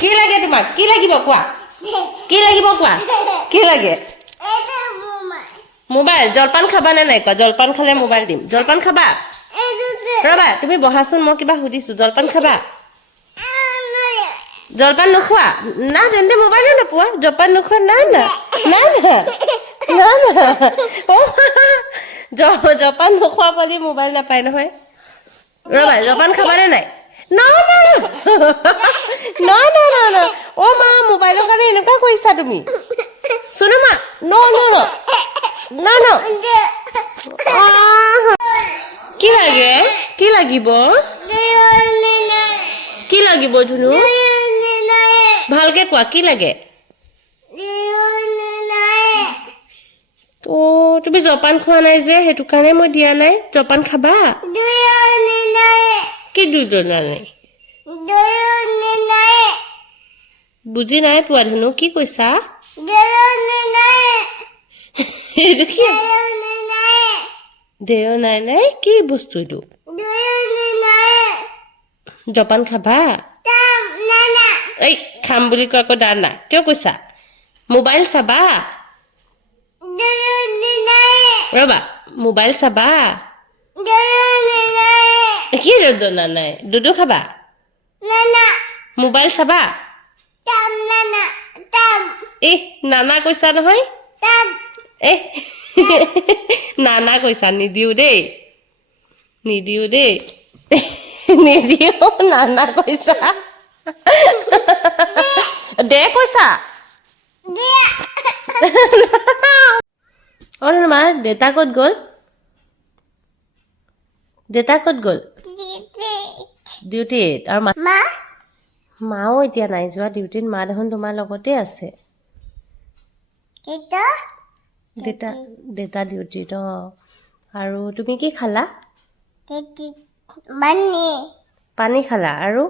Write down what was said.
কি লাগে তোমাক কি লাগিব কোৱা কি লাগিব কোৱা কি লাগে মোবাইল জলপান খাবা নে নাই কোৱা জলপান খালে মোবাইল দিম জলপান খাবা ৰবা তুমি বহাচোন মই কিবা সুধিছো জলপান খাবা জলপান নোখোৱা না তেন্তে মোবাইলে নোপোৱা জলপান নোখোৱা না না না না না জলপান নোখোৱা বুলি মোবাইল নাপায় নহয় ৰবা জলপান খাবানে নাই না না না না না না ও মা মোবাইলৰ কাৰণে এনেকুৱা কৰিছা তুমি শুনো মা নো নো নো না না কি লাগে কি লাগিব কি লাগিব ধুনু ভালকে কোৱা কি লাগে ও তুমি জলপান খোৱা নাই যে সেইটো কাৰণে মই দিয়া নাই জলপান খাবা কি দুজনা নাই বুজি নাই পোৱা ধুনু কি কৈছা এইটো কি দেও নাই নাই কি বস্তু এইটো জলপান খাবা এই খাম বুলি কৈ আকৌ দানা কিয় কৈছা মোবাইল চাবা ৰবা মোবাইল চাবা কি দুদনা নাই দুদু খাবা মোবাইল চাবা এই নানা কৈছা নহয় এই নানা কৈছা নিদিও দেই নিদিও দেই নিদিও নানা কৈছা দে কৈছা অ মা দেউতা ক'ত গ'ল দেউতা ক'ত গ'ল ডিউটিত আৰু মাও এতিয়া নাই যোৱা ডিউটিত মা দেখোন তোমাৰ লগতে আছে দেউতা ডিউটিত আৰু তুমি কি খালা পানী খালা আৰু